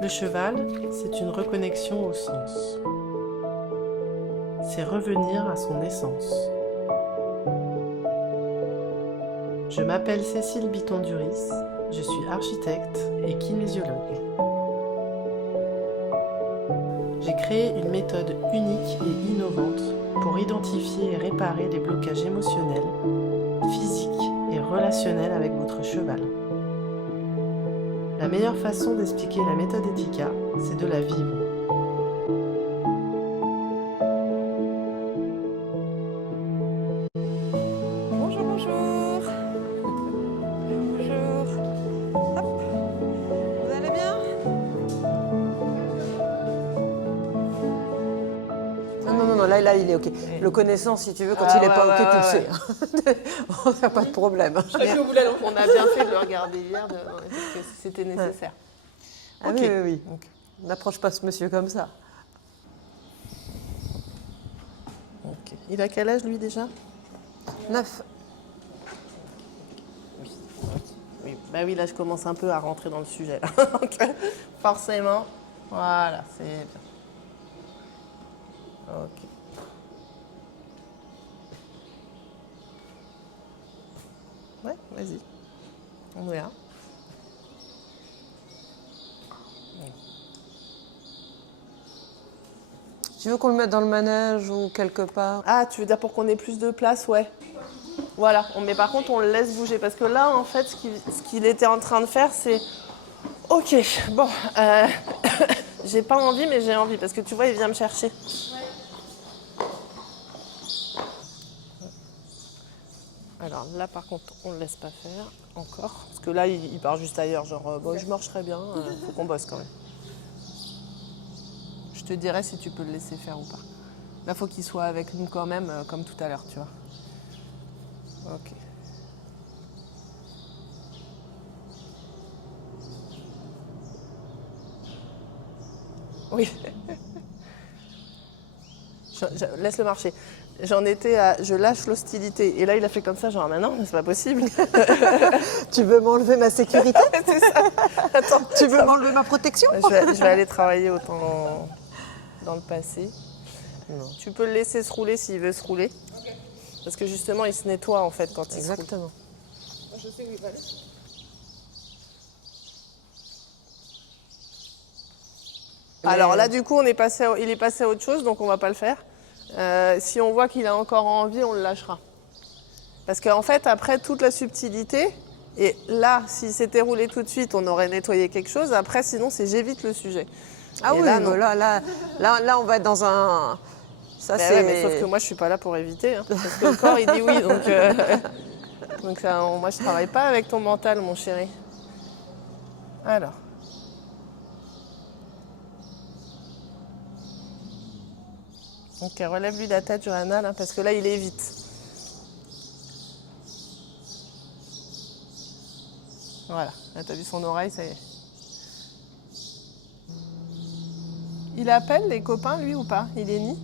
Le cheval, c'est une reconnexion au sens. C'est revenir à son essence. Je m'appelle Cécile Bitton-Duris, je suis architecte et kinésiologue. J'ai créé une méthode unique et innovante pour identifier et réparer les blocages émotionnels, physiques et relationnels avec votre cheval. La meilleure façon d'expliquer la méthode Etika, c'est de la vivre. Bonjour, bonjour. Bonjour. Hop. Vous allez bien? Non, là, il est OK. Le connaissant, si tu veux, quand il n'est pas OK, tu le sais. On n'a pas de problème. On a bien fait de le regarder hier, parce que c'était nécessaire. Ah Ok. oui. Donc, on n'approche pas ce monsieur comme ça. Ok. Il a quel âge lui déjà? 9. Oui. Bah oui, là je commence un peu à rentrer dans le sujet. Là. Donc, forcément, voilà, c'est bien. Ok. Ouais, vas-y. On est là. Tu veux qu'on le mette dans le manège ou quelque part? Ah, tu veux dire pour qu'on ait plus de place, ouais. Voilà, mais par contre on le laisse bouger parce que là en fait ce qu'il était en train de faire c'est ok, bon, j'ai pas envie mais j'ai envie parce que tu vois il vient me chercher. Alors là par contre on le laisse pas faire encore parce que là il part juste ailleurs genre bon, je marcherai bien, faut qu'on bosse quand même. Je te dirai si tu peux le laisser faire ou pas. Là faut qu'il soit avec nous quand même comme tout à l'heure tu vois. Ok. Oui. Laisse-le marcher. J'en étais à je lâche l'hostilité. Et là, il a fait comme ça, genre, mais non, c'est pas possible. Tu veux m'enlever ma sécurité? C'est ça. Attends, Tu veux m'enlever ma protection? je vais aller travailler autant dans le passé. Non. Tu peux le laisser se rouler s'il veut se rouler. Parce que justement, il se nettoie en fait quand il se roule. Exactement. Je sais où il va aller. Alors là, du coup, il est passé à autre chose, donc on va pas le faire. Si on voit qu'il a encore envie, on le lâchera. Parce qu'en fait, après, toute la subtilité, et là, s'il s'était roulé tout de suite, on aurait nettoyé quelque chose. Après, sinon, c'est j'évite le sujet. Ah Et oui, là, non. là, on va être dans un... Ça, Mais, c'est... ouais, mais sauf que moi, je suis pas là pour éviter. Hein, parce que le corps, il dit oui. Donc ça, moi, je travaille pas avec ton mental, mon chéri. Alors. Ok, relève-lui la tête, Johanna, là, parce que là, il évite. Voilà, là, t'as vu son oreille, ça y est. Il appelle les copains, lui, ou pas? Il est ni?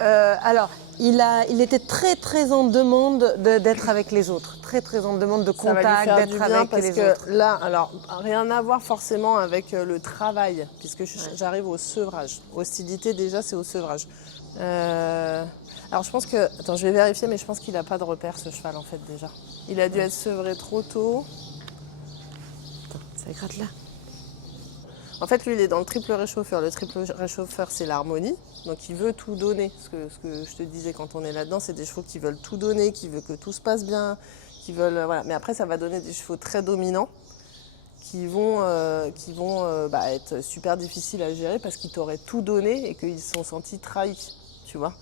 Alors, il était très en demande d'être avec les autres. Très en demande de Ça va lui contact, faire du d'être bien avec parce les que autres. là, alors, rien à voir forcément avec le travail, puisque j'arrive au sevrage. Hostilité, déjà, c'est au sevrage. Alors, je pense que... Attends, je vais vérifier, mais je pense qu'il n'a pas de repère, ce cheval, en fait, déjà. Il a dû être sevré trop tôt. Attends, ça gratte là. En fait, lui, il est dans le triple réchauffeur. Le triple réchauffeur, c'est l'harmonie. Donc, il veut tout donner. Ce que je te disais quand on est là-dedans, c'est des chevaux qui veulent tout donner, qui veulent que tout se passe bien, qui veulent... voilà. Mais après, ça va donner des chevaux très dominants qui vont être super difficiles à gérer parce qu'ils t'auraient tout donné et qu'ils se sont sentis trahis, tu vois.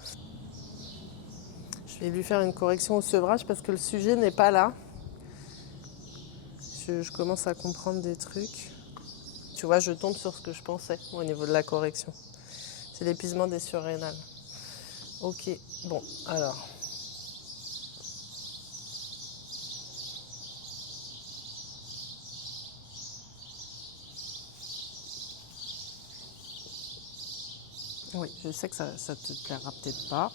Je vais lui faire une correction au sevrage parce que le sujet n'est pas là. Je commence à comprendre des trucs. Tu vois, je tombe sur ce que je pensais au niveau de la correction. C'est l'épuisement des surrénales. Ok, bon, alors. Oui, je sais que ça te plaira peut-être pas.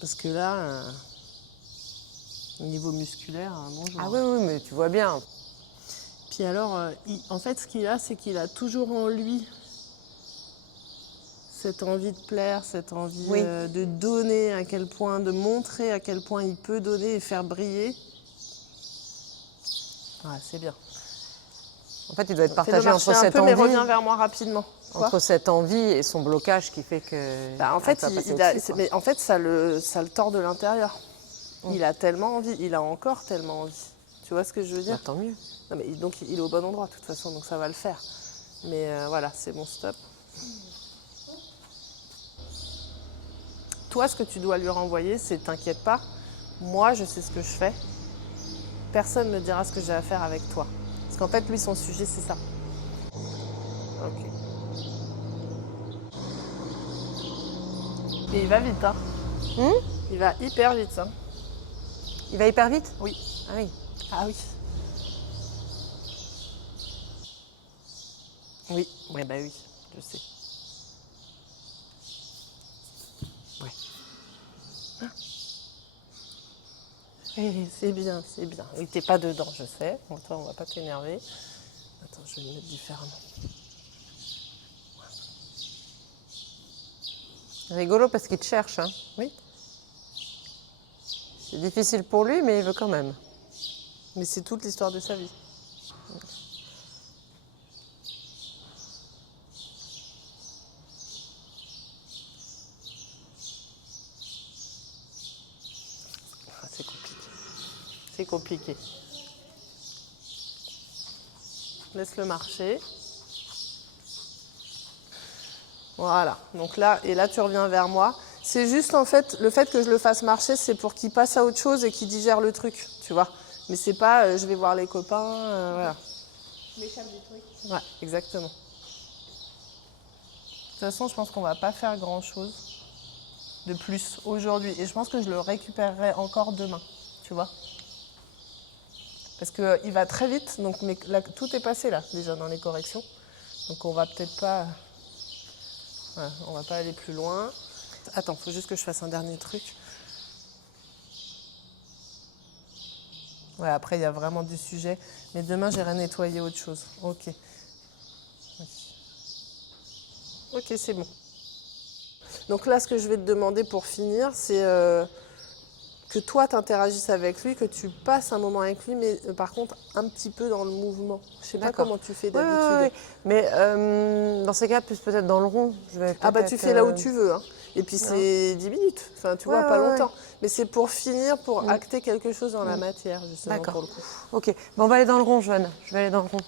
Parce que là, Au niveau musculaire, bonjour. Ah oui, oui, mais tu vois bien. Puis alors, en fait, ce qu'il a, c'est qu'il a toujours en lui cette envie de plaire, cette envie Oui. de donner à quel point, de montrer à quel point il peut donner et faire briller. Ah, c'est bien. En fait, il doit être Fais-le partagé marcher entre un cette peu, mais envie, reviens vers moi rapidement. Quoi entre cette envie et son blocage qui fait que. Bah, en fait, ça va passer il a, au-dessus, quoi. mais en fait, ça le tord de l'intérieur. Il a tellement envie, il a encore tellement envie. Tu vois ce que je veux Bah, dire? tant mieux. Non, mais donc il est au bon endroit de toute façon, donc ça va le faire. Mais voilà, c'est bon, stop. Toi, ce que tu dois lui renvoyer, c'est t'inquiète pas. Moi, je sais ce que je fais. Personne ne me dira ce que j'ai à faire avec toi. Parce qu'en fait, lui, son sujet, c'est ça. Ok. Et il va vite, hein. Il va hyper vite, hein. Il va hyper vite? Oui. Ah oui. Ah oui. Oui, ouais, bah oui, je sais. Ouais. Hein? C'est bien, c'est bien. Oui, t'es pas dedans, je sais. Bon, toi, on va pas t'énerver. Attends, je vais le mettre différemment. Rigolo parce qu'il te cherche, hein. Oui, C'est difficile pour lui, mais il veut quand même. mais c'est toute l'histoire de sa vie. Ah, c'est compliqué. C'est compliqué. Laisse-le marcher. Voilà. Donc là, et là, tu reviens vers moi. C'est juste en fait, le fait que je le fasse marcher, c'est pour qu'il passe à autre chose et qu'il digère le truc, tu vois. Mais c'est pas, je vais voir les copains, voilà. Je m'échappe du truc. Ouais, exactement. De toute façon, je pense qu'on va pas faire grand-chose de plus aujourd'hui. Et je pense que je le récupérerai encore demain, tu vois. Parce qu'il va très vite, donc mais là, tout est passé là, déjà dans les corrections. Donc on va peut-être pas... Voilà, on va pas aller plus loin. Attends, faut juste que je fasse un dernier truc. Ouais, après, il y a vraiment du sujet. Mais demain, j'irai nettoyer autre chose. Ok. Oui. Ok, c'est bon. Donc là, ce que je vais te demander pour finir, c'est que toi, tu interagisses avec lui, que tu passes un moment avec lui, mais par contre, un petit peu dans le mouvement. Je sais pas D'accord. comment tu fais Oui, d'habitude. oui, oui. Mais dans ces cas, plus peut-être dans le rond. Je vais Ah bah peut-être, tu fais là où tu veux, hein. Et puis c'est 10 minutes, enfin tu vois, Ouais, pas ouais, longtemps. ouais. Mais c'est pour finir, pour acter quelque chose dans la matière, justement, D'accord. pour le coup. Ok. Bon, on va aller dans le rond, Joanne. Je vais aller dans le rond.